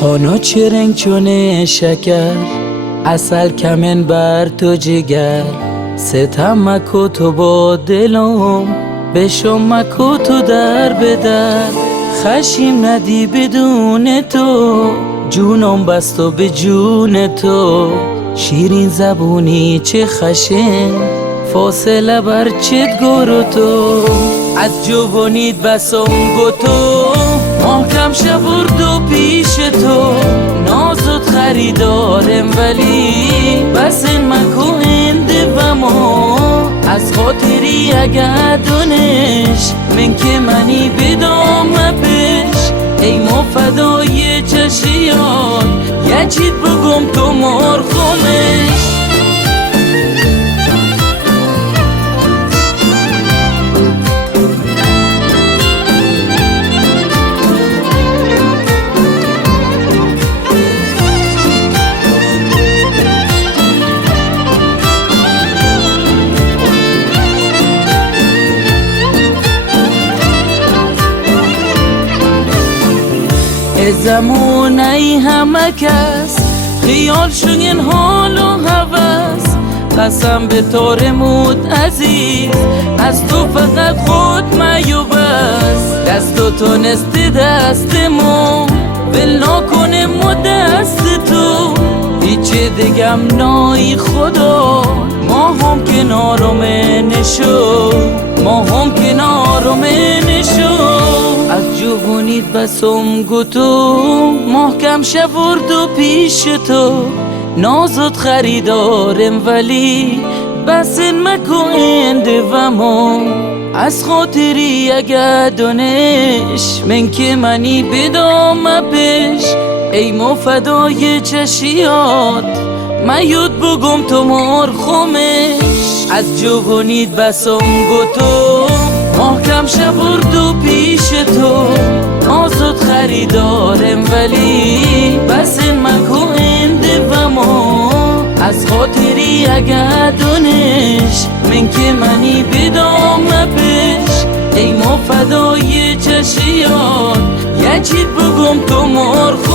خانا چه رنگ چونه شکر، اصل کمن بر تو جگر. ستم مکو تو با دلم، بشم مکو تو در بدر. خشیم ندی بدون تو، جونم بست و به جون تو. شیرین زبونی چه خشن، فاصله بر چت گرو تو. از جوانیت بسم گتو، محکم شورد و پیش تو. نازت خریدارم ولی بس این مکو هنده و ما. از خاطری اگه دونش من که منی بدام پیش. ای ما فدای چشیات، یه چیت بگم تو مرخومش. زمون ای همه کس خیال شوین حال و هوس. قسم به تار مود عزیز، از تو فقط خود میو بس. دست تو نستی دست ما، ول نکنم و دست تو. هیچ دیگم نای خدا، ما هم کنارم نشو. ما هم کنارم نشو. از جوونیت بسم گتو، محکم شورد و پیش تو. نازت خریدارم ولی بس این مکو انده و ما. از خاطری اگه دونش من که منی بدام پیش. ای ما فدای چشیات، میود بگم تو مرخومش. از جوونیت بسم گتو، محکم شورد و پیش تو. نازت خریدارم ولی بس این مکو انده و ما. از خاطری اگه دونش من که منی بدام پیش. ای ما فدای چشیات، یه چیت بگم تو مرخومش.